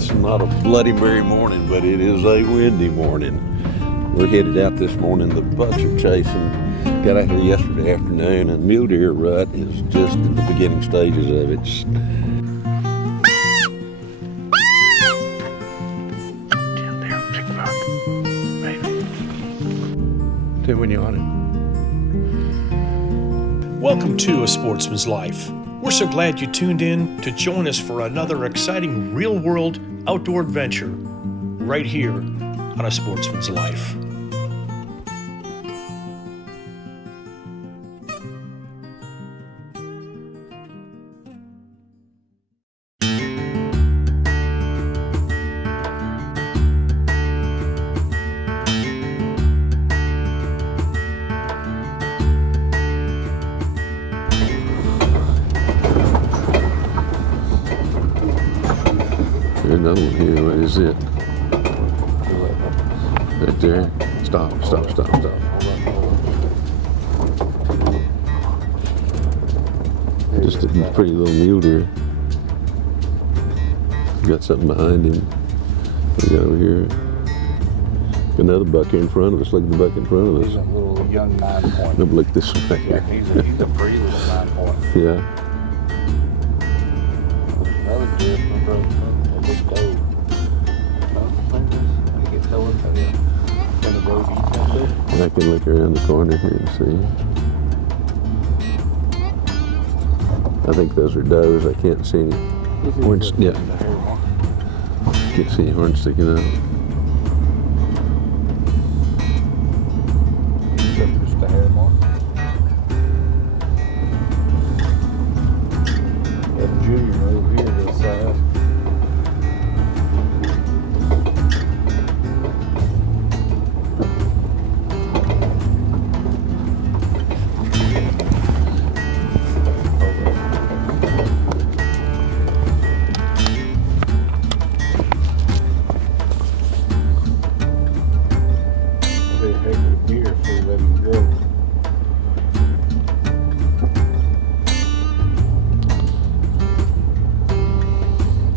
It's not a Bloody Mary morning, but it is a windy morning. We're headed out this morning. The bucks are chasing. Got out here yesterday afternoon, and mule deer rut is just at the beginning stages of it. Down there, big buck. Maybe. Tell when you're on it. Welcome to A Sportsman's Life. We're so glad you tuned in to join us for another exciting real-world outdoor adventure right here on A Sportsman's Life. There's another one here. What is it? Right there. Stop. Just a pretty little mule deer. Got something behind him. We got over here. Another buck here in front of us. Look at the buck in front of us. He's a little young 9-point. No, look this way. Yeah, he's a pretty little 9-point. Yeah. Another deer from the big toe. And I can look around the corner here and see. I think those are does. I can't see any horns. Yeah. Can't see any horns sticking out. Just a hair mark. Got a junior over here to the side.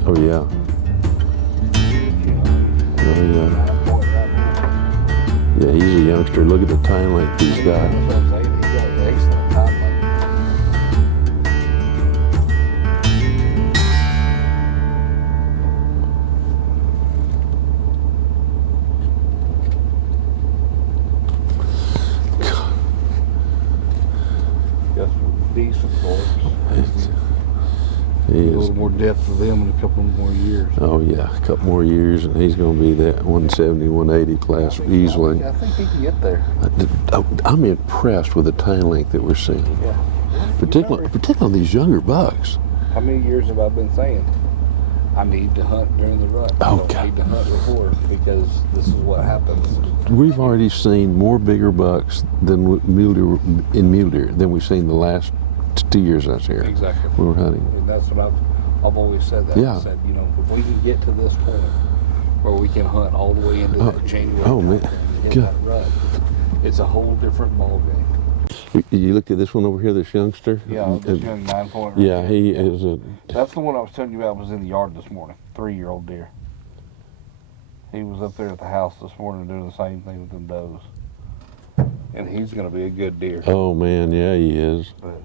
Oh yeah. Oh yeah. Yeah, he's a youngster. Look at the time length he's got. That's what I'm saying. He got an excellent time length. Got some decent boys. He A is. little more depth for them in a couple more years. Oh yeah, a couple more years, and he's going to be that 170, 180 class easily. I think he can get there. I'm impressed with the time length that we're seeing, Yeah. particularly on these younger bucks. How many years have I been saying I need to hunt during the rut? I Oh, don't God. need to hunt before because this is what happens. We've already seen more bigger bucks than mule deer than we've seen the last 2 years I was here. Exactly. When we're hunting. And that's what I've always said that. Yeah. I said, you know, if we can get to this point where we can hunt all the way into that January man. in that rut, it's a whole different ball game. You looked at this one over here, this youngster? Yeah, this young 9-point. Yeah, he is a... That's the one I was telling you about was in the yard this morning. 3-year-old deer. He was up there at the house this morning doing the same thing with them does. And he's going to be a good deer. Oh man, yeah, he is. But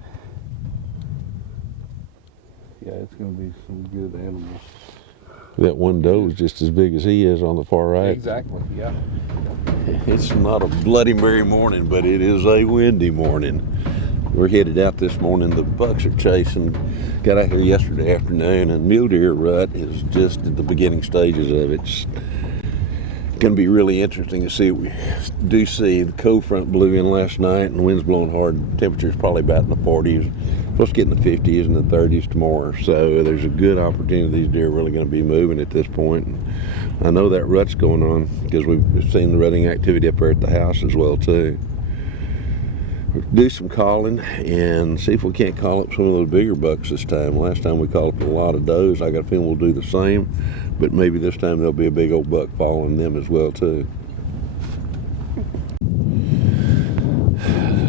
yeah, it's going to be some good animals. That one doe is just as big as he is on the far right. Exactly, yeah. It's not a Bloody Mary morning, but it is a windy morning. We're headed out this morning. The bucks are chasing. Got out here yesterday afternoon, and mule deer rut is just at the beginning stages of it. It's going to be really interesting to see. We do see the cold front blew in last night, and the wind's blowing hard. Temperature's probably about in the 40s. Supposed to get in the 50s and the 30s tomorrow. So there's a good opportunity. These deer are really going to be moving at this point. And I know that rut's going on because we've seen the rutting activity up there at the house as well too. We'll do some calling and see if we can't call up some of those bigger bucks this time. Last time we called up a lot of does. I got a feeling we'll do the same, but maybe this time there'll be a big old buck following them as well too.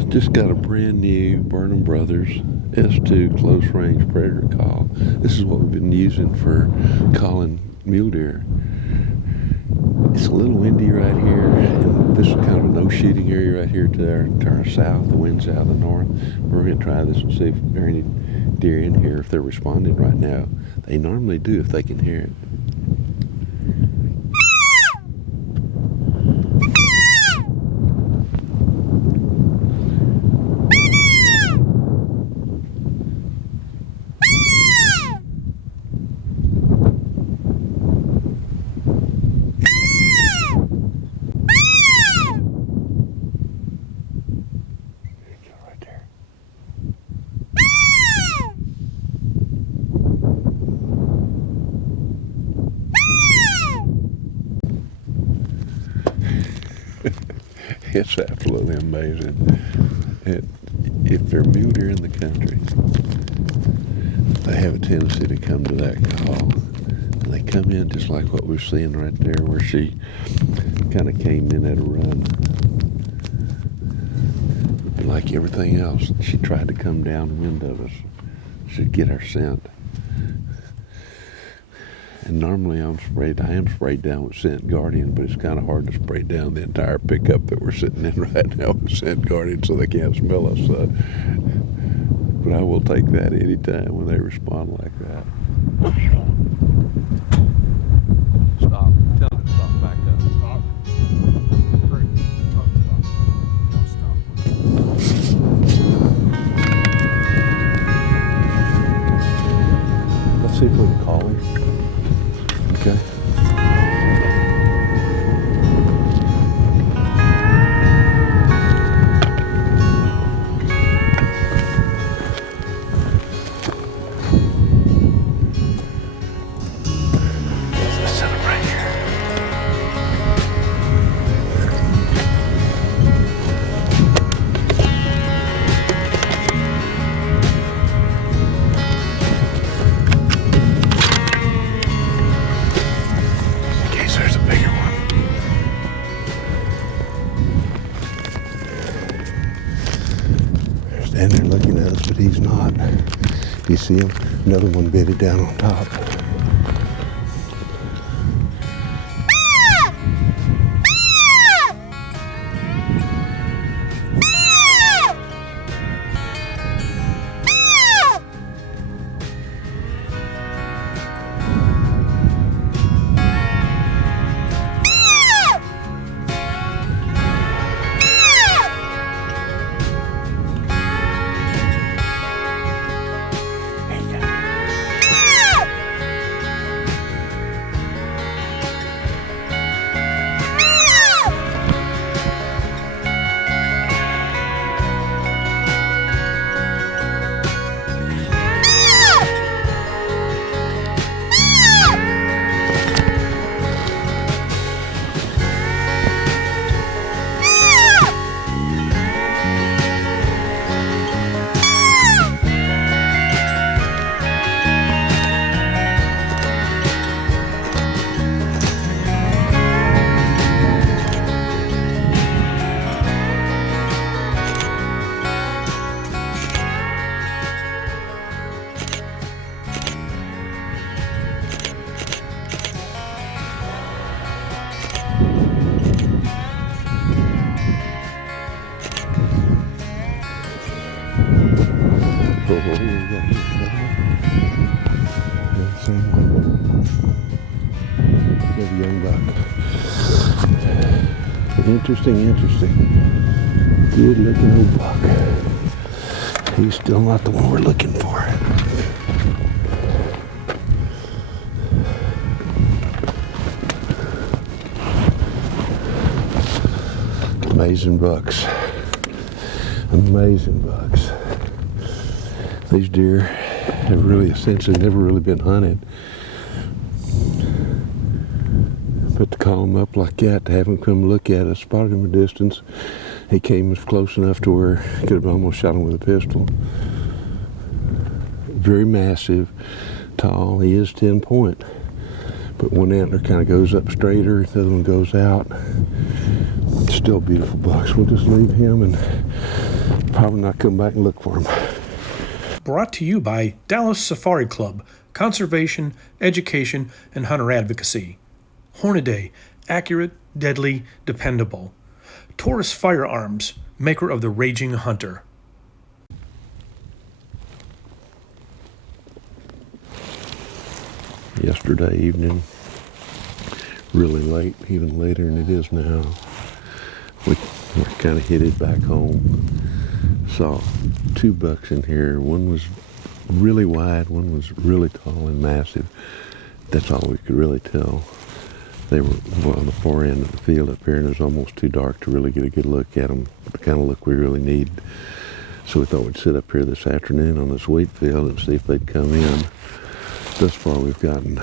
Just got a brand new Burnham Brothers S2 close range predator call. This is what we've been using for calling mule deer. It's a little windy right here, and this is kind of a no-shooting area right here to our south. The wind's out of the north. We're going to try this and see if there are any deer in here, if they're responding right now. They normally do if they can hear it. It's absolutely amazing. If they're mule deer in the country, they have a tendency to come to that call. And they come in just like what we're seeing right there, where she kind of came in at a run. But like everything else, she tried to come downwind of us. She'd get our scent. And normally I am sprayed down with Scent Guardian, but it's kind of hard to spray down the entire pickup that we're sitting in right now with Scent Guardian so they can't smell us. But I will take that anytime when they respond like that. Stop. Tell it to stop. Back up. Stop. Stop. Don't stop. Let's see if we can call him. Okay. Let's set him right here. There's a bigger one. They're standing there looking at us, but he's not. You see him? Another one bedded down on top. Young buck. Interesting. Good looking old buck. He's still not the one we're looking for. Amazing bucks. These deer have really essentially never really been hunted. But to call him up like that, to have him come look at us, spotted him a distance. He came close enough to where he could have almost shot him with a pistol. Very massive, tall. He is 10-point. But one antler kind of goes up straighter, the other one goes out. Still beautiful bucks. We'll just leave him and probably not come back and look for him. brought to you by Dallas Safari Club, Conservation, Education, and Hunter Advocacy. Hornaday, accurate, deadly, dependable. Taurus Firearms, maker of the Raging Hunter. Yesterday evening, really late, even later than it is now, we're kind of headed back home. Saw two bucks in here. One was really wide, one was really tall and massive. That's all we could really tell. They were on the far end of the field up here, and it was almost too dark to really get a good look at them, the kind of look we really need. So we thought we'd sit up here this afternoon on this wheat field and see if they'd come in. Thus far, we've gotten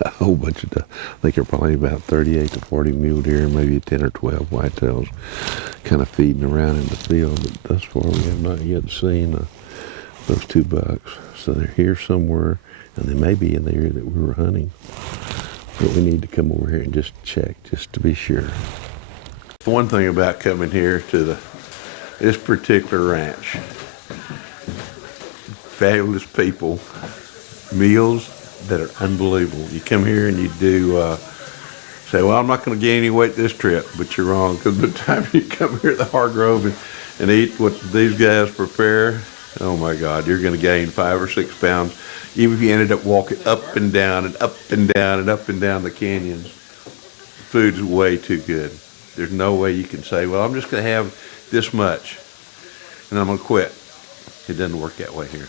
a whole bunch of, I think there are probably about 38 to 40 mule deer, maybe 10 or 12 whitetails kind of feeding around in the field. But thus far, we have not yet seen those two bucks. So they're here somewhere, and they may be in the area that we were hunting. But we need to come over here and just check, just to be sure. One thing about coming here to this particular ranch, fabulous people, meals that are unbelievable. You come here and you do say, well, I'm not going to gain any weight this trip, but you're wrong, because by the time you come here to the Hargrove and eat what these guys prepare, oh my God, you're going to gain 5 or 6 pounds, even if you ended up walking up and down and up and down and up and down the canyons. Food's way too good. There's no way you can say, well, I'm just going to have this much and I'm going to quit. It doesn't work that way here.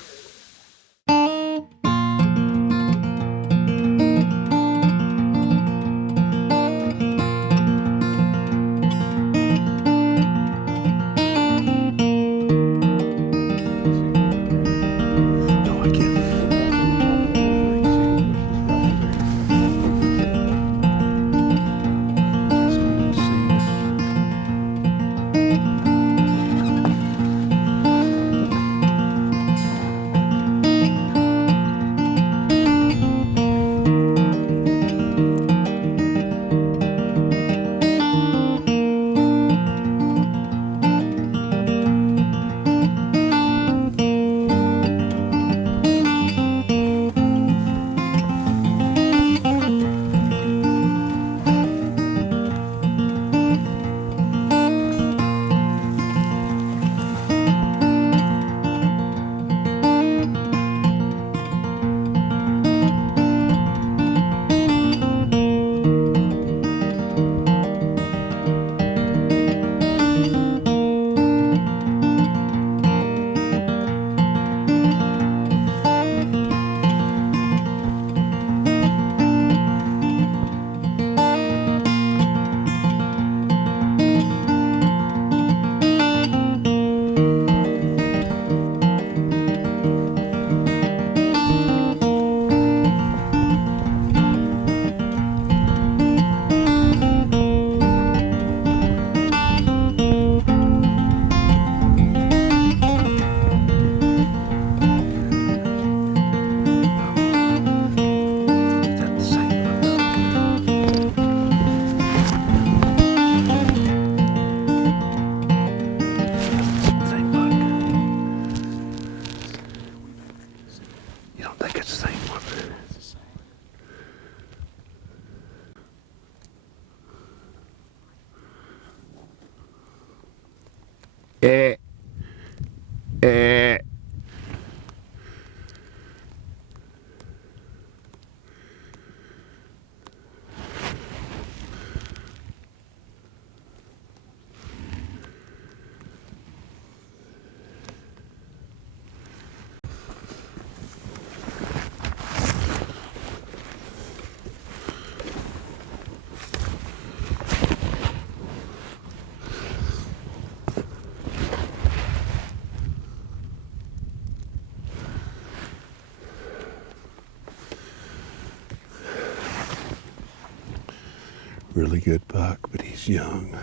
Really good buck, but he's young.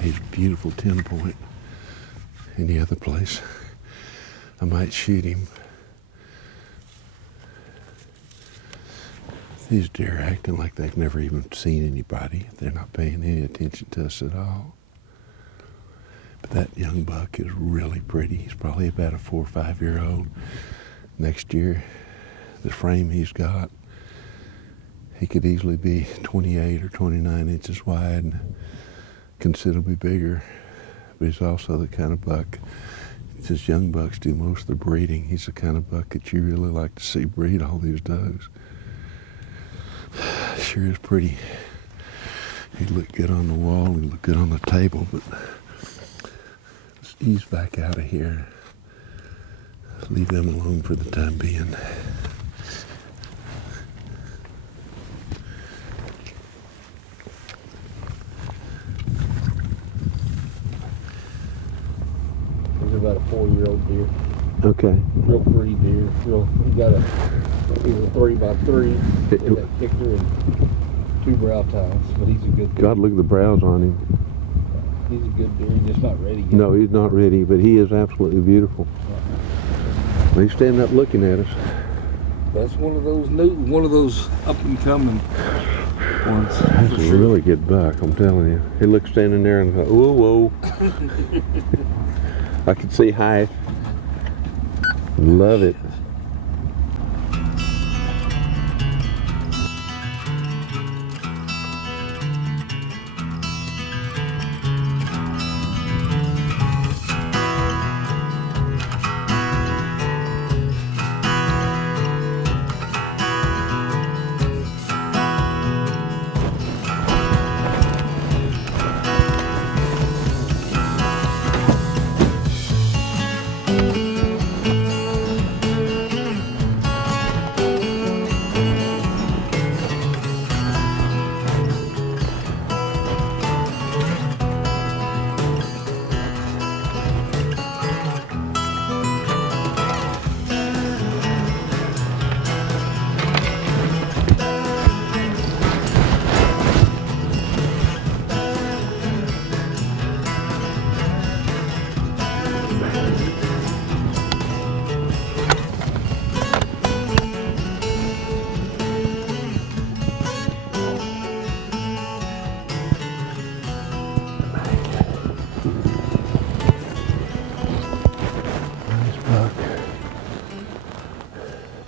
He's a beautiful 10-point. Any other place, I might shoot him. These deer are acting like they've never even seen anybody. They're not paying any attention to us at all. But That young buck is really pretty. He's probably about a 4 or 5 year old. Next year, the frame he's got, he could easily be 28 or 29 inches wide and considerably bigger. But he's also the kind of buck, since young bucks do most of the breeding, he's the kind of buck that you really like to see breed all these does. Sure is pretty. He'd look good on the wall, he'd look good on the table, but let's ease back out of here. Leave them alone for the time being. He's about a 4-year-old deer. Okay. Real pretty deer. He's a 3x3. He's got kicker and 2 brow tines, but he's a good deer. God, look at the brows on him. He's a good deer. He's just not ready yet. No, he's not ready, but he is absolutely beautiful. Well, he's standing up looking at us. That's one of those up and coming ones. That's a really good buck, I'm telling you. He looks standing there and I thought, whoa, whoa. I could see height. Love it.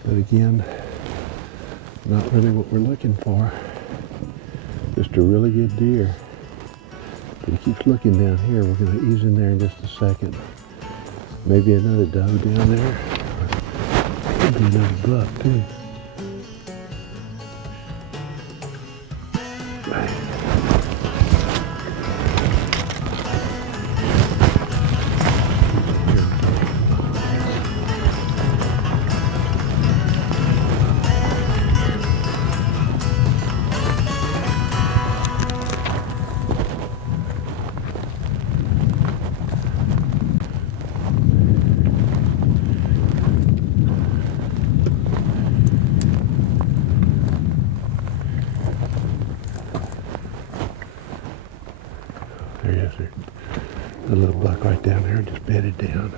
But again, not really what we're looking for. Just a really good deer. But he keeps looking down here. We're going to ease in there in just a second. Maybe another doe down there. Could be another buck too. There he is, there. A little buck right down there, just bedded down.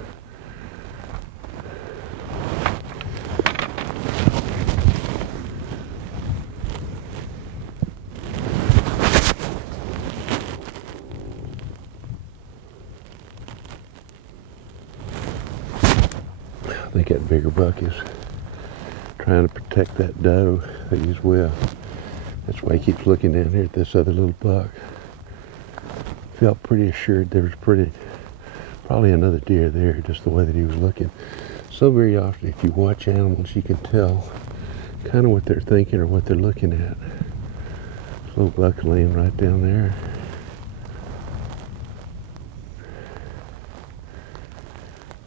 I think that bigger buck is trying to protect that doe that he's with. That's why he keeps looking down here at this other little buck. Felt pretty assured there was probably another deer there, just the way that he was looking. So very often, if you watch animals, you can tell kind of what they're thinking or what they're looking at. This little buck laying right down there.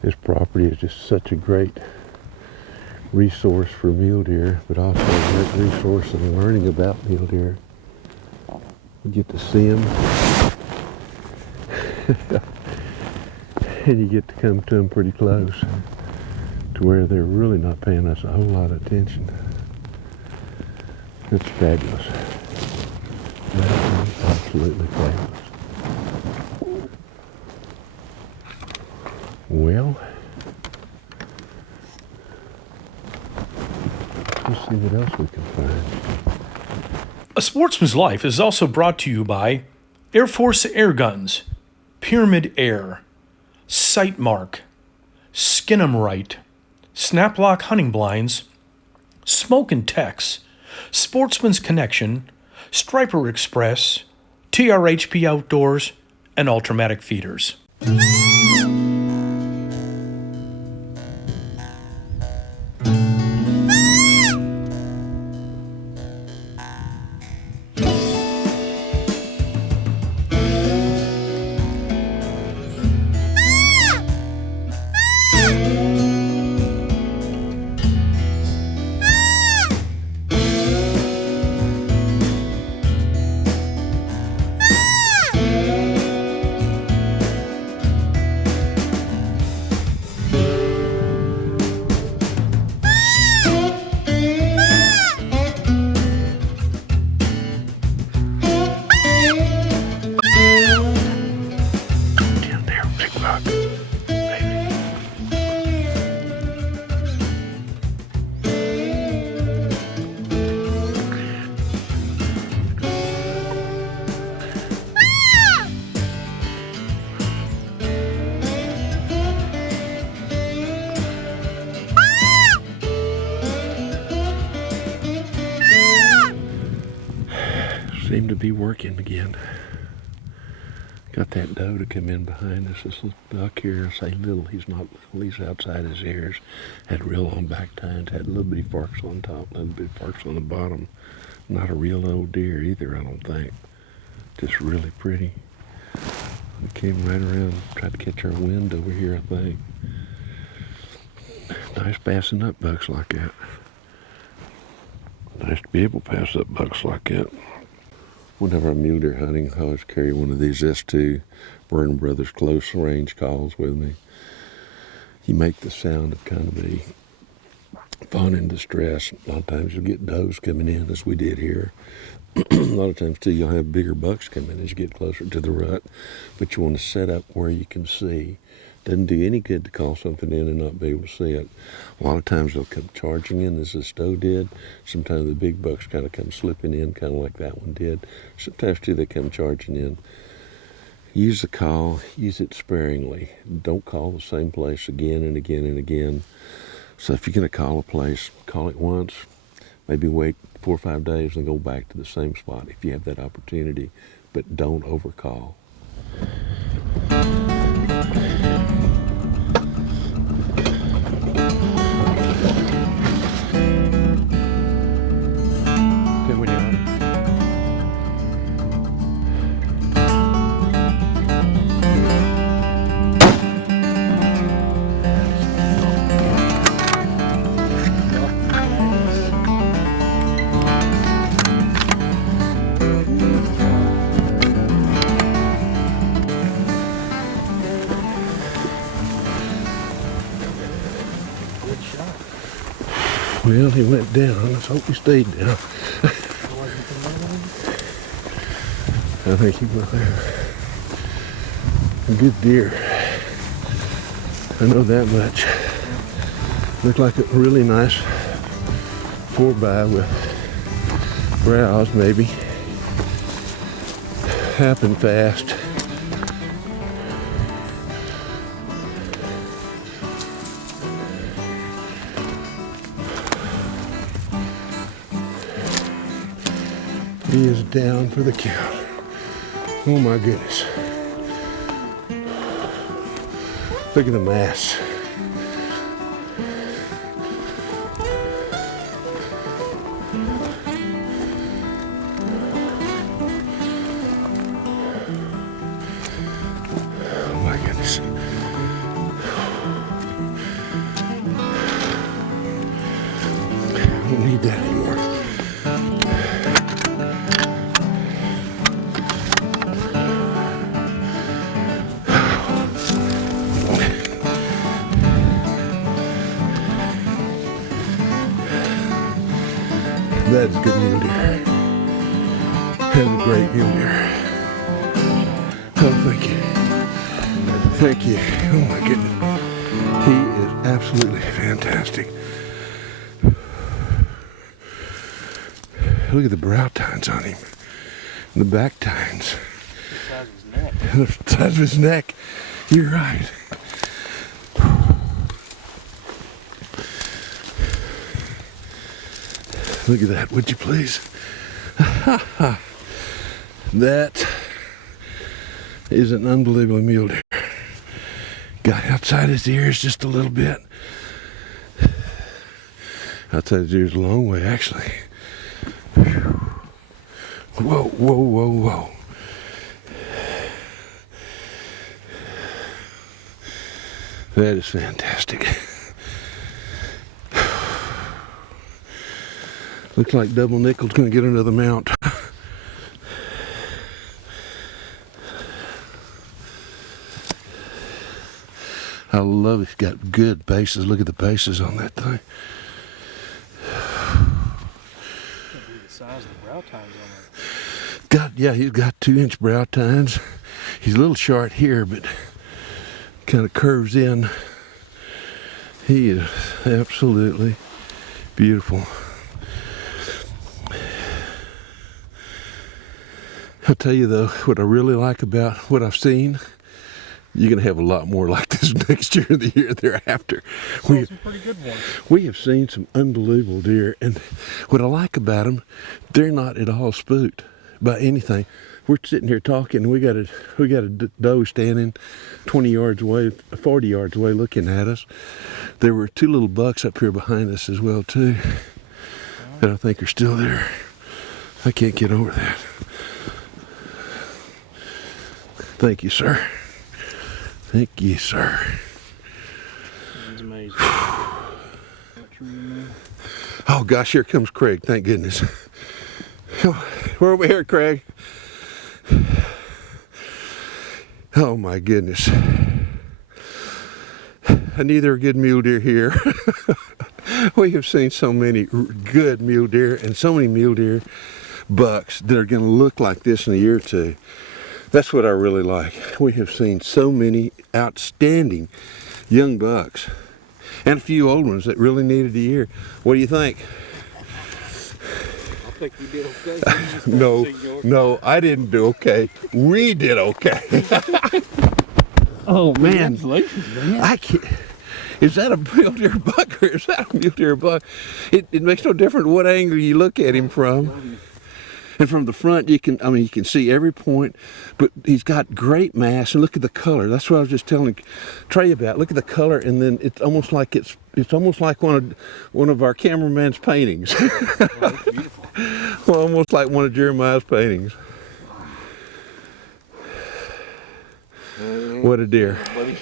This property is just such a great resource for mule deer, but also a great resource in learning about mule deer. You get to see them. And you get to come to them pretty close to where they're really not paying us a whole lot of attention. It's fabulous. That is absolutely fabulous. Well, let's see what else we can find. A Sportsman's Life is also brought to you by Air Force Air Guns, Pyramid Air, Sight Mark, Skin 'em Right, Snaplock Hunting Blinds, Smoke and Tex, Sportsman's Connection, Striper Express, TRHP Outdoors, and Ultramatic Feeders. Seem to be working again. Got that doe to come in behind us. This little buck here, I say little, he's not little, he's outside his ears. Had real long back tines, had little bitty forks on top, little bitty forks on the bottom. Not a real old deer either, I don't think. Just really pretty. We came right around, tried to catch our wind over here, I think. Nice passing up bucks like that. Nice to be able to pass up bucks like that. Whenever I'm mule deer hunting, I always carry one of these S2 Burn Brothers close range calls with me. You make the sound of kind of a fawn in distress. A lot of times you'll get does coming in, as we did here. A lot of times too, you'll have bigger bucks come in as you get closer to the rut, but you want to set up where you can see. Doesn't do any good to call something in and not be able to see it. A lot of times they'll come charging in, as this doe did. Sometimes the big bucks kind of come slipping in, kind of like that one did. Sometimes too, they come charging in. Use the call, use it sparingly. Don't call the same place again and again and again. So if you're going to call a place, call it once, maybe wait 4 or 5 days and go back to the same spot if you have that opportunity, but don't overcall. Well, he went down. Let's hope he stayed down. I think he was a good deer. I know that much. Looked like a really nice 4x with browse, maybe. Happened fast. He is down for the count. Oh my goodness. Look at the mass. Oh my goodness. I don't need that anymore. That's a good mule deer. That's a great mule deer. Oh, thank you. Thank you. Oh my goodness. He is absolutely fantastic. Look at the brow tines on him. And the back tines. The size of his neck. The size of his neck. You're right. Look at that, would you please? That is an unbelievable mule deer. Got outside his ears just a little bit. Outside his ears a long way, actually. Whoa, whoa, whoa, whoa. That is fantastic. Looks like Double Nickel's going to get another mount. I love it. It's got good bases. Look at the bases on that thing. The size of the brow tines on it. Yeah, he's got 2-inch brow tines. He's a little short here, but kind of curves in. He is absolutely beautiful. I'll tell you though, what I really like about what I've seen, you're going to have a lot more like this next year and the year thereafter. Some pretty good ones. We have seen some unbelievable deer, and what I like about them, they're not at all spooked by anything. We're sitting here talking, and we got a doe standing 20 yards away, 40 yards away looking at us. There were 2 little bucks up here behind us as well too, that I think are still there. I can't get over that. Thank you, sir. Thank you, sir. That's amazing. Oh gosh, here comes Craig, thank goodness. We're over here, Craig. Oh my goodness. Neither a good mule deer here. We have seen so many good mule deer and so many mule deer bucks that are going to look like this in a year or two. That's what I really like. We have seen so many outstanding young bucks and a few old ones that really needed a year. What do you think? I think we did okay. No, I didn't do okay. We did okay. Oh man, Congratulations, man. I can't. Is that a mule deer buck or is that a mule deer buck? It makes no difference what angle you look at him from. And from the front, you can see every point, but he's got great mass. And look at the color. That's what I was just telling Trey about. Look at the color, and then it's almost like one of our cameraman's paintings. Well, that's beautiful. Well, almost like one of Jeremiah's paintings. What a deer! Buddy.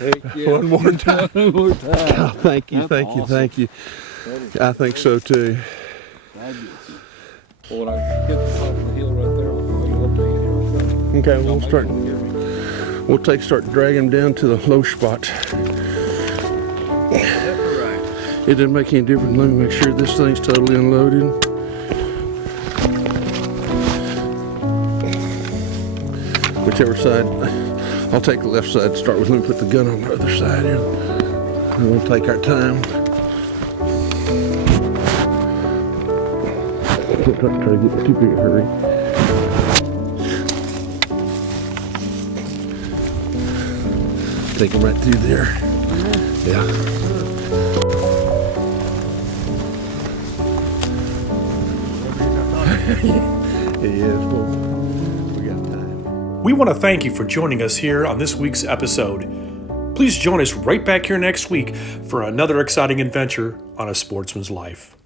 Heck yeah. One more time. One more time. Oh, thank you, That's thank you, awesome. thank you. That is I think so too. fabulous. Well, when I get to the top of the hill right there, I'll take it here. Let's go. Okay, Y'all make start dragging him down to the low spot. right. It didn't make any difference. Let me make sure this thing's totally unloaded. Whichever side, I'll take the left side to start with. Let me put the gun on the other side here. And we'll take our time. Don't try to get too big a hurry. Take him right through there. Yeah. He is. Well, we got time. We want to thank you for joining us here on this week's episode. Please join us right back here next week for another exciting adventure on A Sportsman's Life.